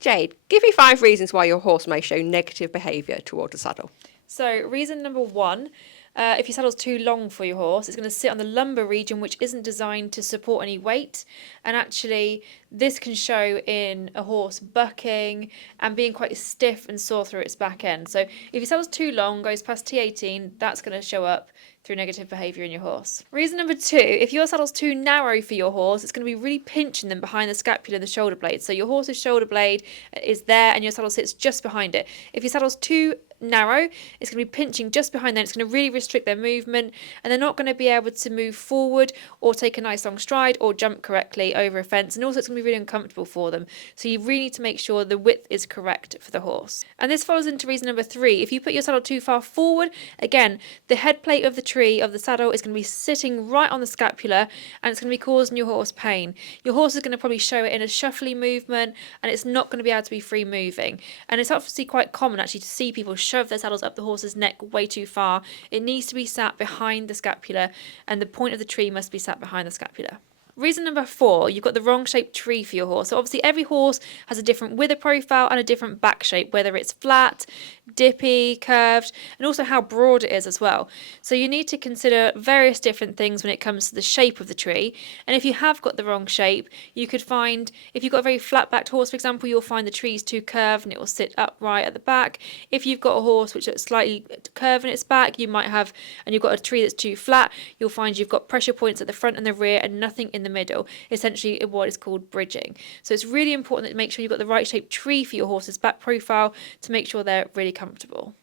Jade, give me 5 reasons why your horse may show negative behaviour towards a saddle. So, reason number one, if your saddle's too long for your horse, it's going to sit on the lumbar region, which isn't designed to support any weight. And actually, this can show in a horse bucking and being quite stiff and sore through its back end. So, if your saddle's too long, goes past T18, that's going to show up through negative behaviour in your horse. Reason number two, if your saddle's too narrow for your horse, it's going to be really pinching them behind the scapula and the shoulder blade. So your horse's shoulder blade is there and your saddle sits just behind it. If your saddle's too narrow, it's going to be pinching just behind there. It's going to really restrict their movement and they're not going to be able to move forward or take a nice long stride or jump correctly over a fence, and also it's going to be really uncomfortable for them. So you really need to make sure the width is correct for the horse. And this follows into reason number three. If you put your saddle too far forward, again, the head plate of the tree of the saddle is going to be sitting right on the scapula and it's going to be causing your horse pain. Your horse is going to probably show it in a shuffly movement and it's not going to be able to be free moving. And it's obviously quite common actually to see people shove their saddles up the horse's neck way too far. It needs to be sat behind the scapula and the point of the tree must be sat behind the scapula. Reason number four, you've got the wrong shaped tree for your horse. So obviously every horse has a different wither profile and a different back shape, whether it's flat, dippy, curved, and also how broad it is as well. So you need to consider various different things when it comes to the shape of the tree. And if you have got the wrong shape, you could find, if you've got a very flat backed horse, for example, you'll find the tree's too curved and it will sit upright at the back. If you've got a horse which is slightly curved in its back, you might have, and you've got a tree that's too flat, you'll find you've got pressure points at the front and the rear and nothing in the middle, essentially what is called bridging. So it's really important that you make sure you've got the right shaped tree for your horse's back profile to make sure they're really comfortable.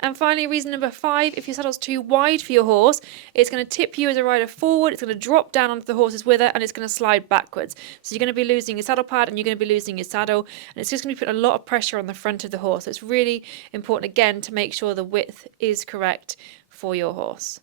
And finally, reason number five, if your saddle's too wide for your horse, it's going to tip you as a rider forward, it's going to drop down onto the horse's wither, and it's going to slide backwards. So you're going to be losing your saddle pad and you're going to be losing your saddle, and it's just going to be putting a lot of pressure on the front of the horse. So it's really important, again, to make sure the width is correct for your horse.